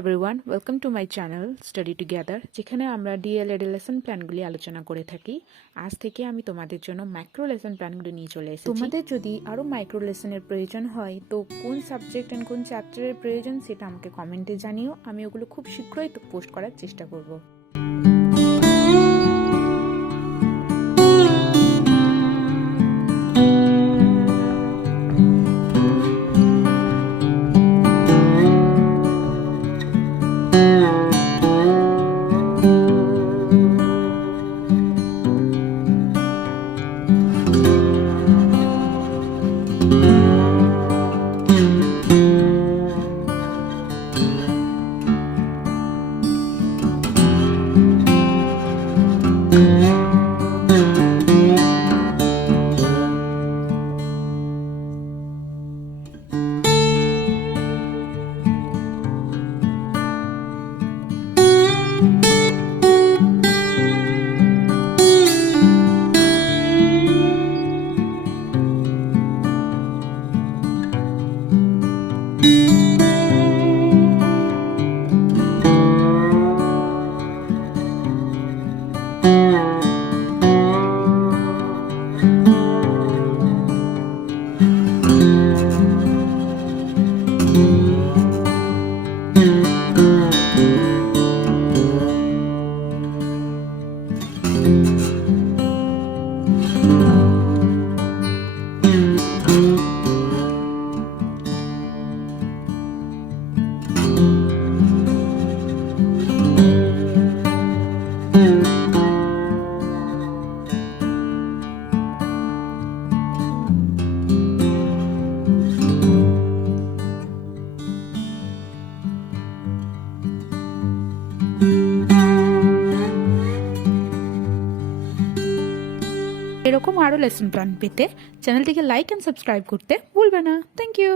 Everyone, welcome to my channel study together, যেখানে আমরা D.El.Ed lesson প্ল্যানগুলি আলোচনা করে থাকি। আজ থেকে আমি তোমাদের জন্য মাইক্রো লেসন প্ল্যানগুলি নিয়ে চলে এসেছি। তোমাদের যদি আরও মাইক্রো লেসনের প্রয়োজন হয় তো কোন সাবজেক্ট অ্যান্ড কোন চ্যাপ্টারের প্রয়োজন সেটা আমাকে কমেন্টে জানিও। আমি ওগুলো খুব শীঘ্রই পোস্ট করার চেষ্টা করব। এরকম আরও লেসন প্ল্যান পেতে চ্যানেলটিকে লাইক অ্যান্ড সাবস্ক্রাইব করতে ভুলবে না। Thank you.